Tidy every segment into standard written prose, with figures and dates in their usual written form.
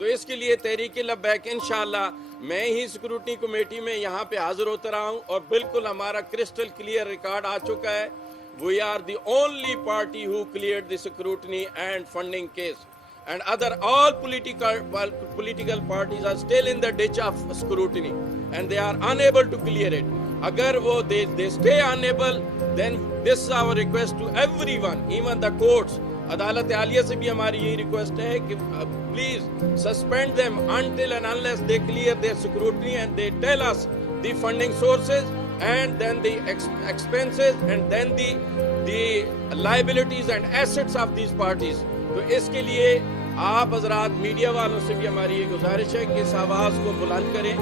تو اس کے لیے تحریک لبیک انشاءاللہ میں ہی سیکورٹی کمیٹی میں یہاں پہ حاضر ہوتا رہا ہوں اور بالکل ہمارا کرسٹل کلیئر ریکارڈ آ چکا ہے. We are the only party who cleared the scrutiny and funding case. And all political parties are still in the ditch of scrutiny and they are unable to clear it. Agar they stay unable, then this is our request to everyone, even the courts. عدالت عالیہ سے بھی ہماری یہی request ہے کہ please suspend them until and unless they clear their scrutiny and they tell us the funding sources and then the expenses and then the liabilities and assets of these parties. تو اس کے لیے آپ حضرات media والوں سے بھی ہماری یہ گزارش ہے کہ اس آواز کو بلند کریں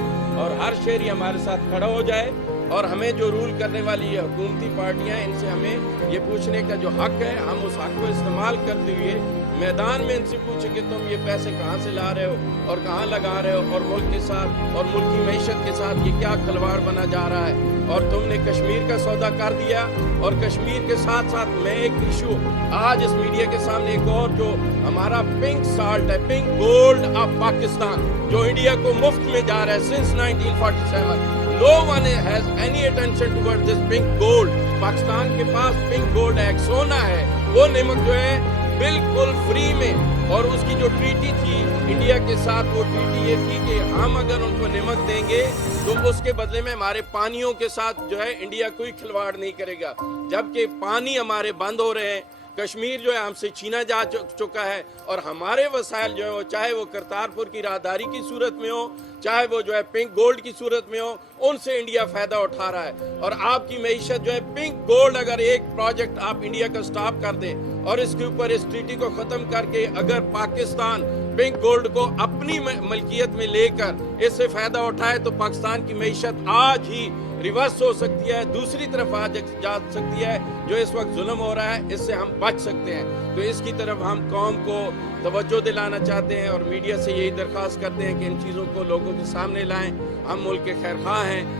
اور ہر شہری ہمارے ساتھ کھڑا ہو جائے. اور ہمیں جو رول کرنے والی یہ حکومتی پارٹیاں ہیں ان سے ہمیں یہ پوچھنے کا جو حق ہے, ہم اس حق کو استعمال کرتے ہوئے میدان میں ان سے پوچھیں کہ تم یہ پیسے کہاں سے لا رہے ہو اور کہاں لگا رہے ہو اور ملک کے ساتھ اور ملک کی معیشت کے ساتھ یہ کیا کھلواڑ بنا جا رہا ہے. اور تم نے کشمیر کا سودا کر دیا. اور کشمیر کے ساتھ ساتھ میں ایک ایشو آج اس میڈیا کے سامنے ایک اور جو ہمارا پنک سالٹ ہے, پنک گولڈ آف پاکستان جو انڈیا کو مفت میں جا رہا ہے since 1947. No one has any attention towards this pink gold. Pakistan کے پاس پنک گولڈ ہے, ایک سونا ہے, وہ نمک جو ہے بالکل فری میں. اور اس کی جو ٹریٹی تھی انڈیا کے ساتھ, وہ ٹریٹی یہ تھی کہ ہم اگر ان کو نمک دیں گے تو اس کے بدلے میں ہمارے پانیوں کے ساتھ جو ہے انڈیا کوئی کھلواڑ نہیں کرے گا. جبکہ پانی ہمارے بند ہو رہے ہیں, کشمیر جو ہے ہم سے چھینا جا چکا ہے اور ہمارے وسائل جو ہیں چاہے وہ کرتارپور کی راہداری کی صورت میں ہو, چاہے وہ جو ہے پنک گولڈ کی صورت میں ہو, ان سے انڈیا فائدہ اٹھا رہا ہے. اور آپ کی معیشت جو ہے پنک گولڈ, اگر ایک پروجیکٹ آپ انڈیا کا سٹاپ کر دیں اور اس کے اوپر اس ٹریٹی کو ختم کر کے اگر پاکستان پنک گولڈ کو اپنی ملکیت میں لے کر اس سے فائدہ اٹھائے تو پاکستان کی معیشت آج ہی ریورس ہو سکتی ہے, دوسری طرف آ جا سکتی ہے. جو اس وقت ظلم ہو رہا ہے اس سے ہم بچ سکتے ہیں. تو اس کی طرف ہم قوم کو توجہ دلانا چاہتے ہیں اور میڈیا سے یہی درخواست کرتے ہیں کہ ان چیزوں کو لوگوں کے سامنے لائیں. ہم ملک کے خیر خواہ ہیں.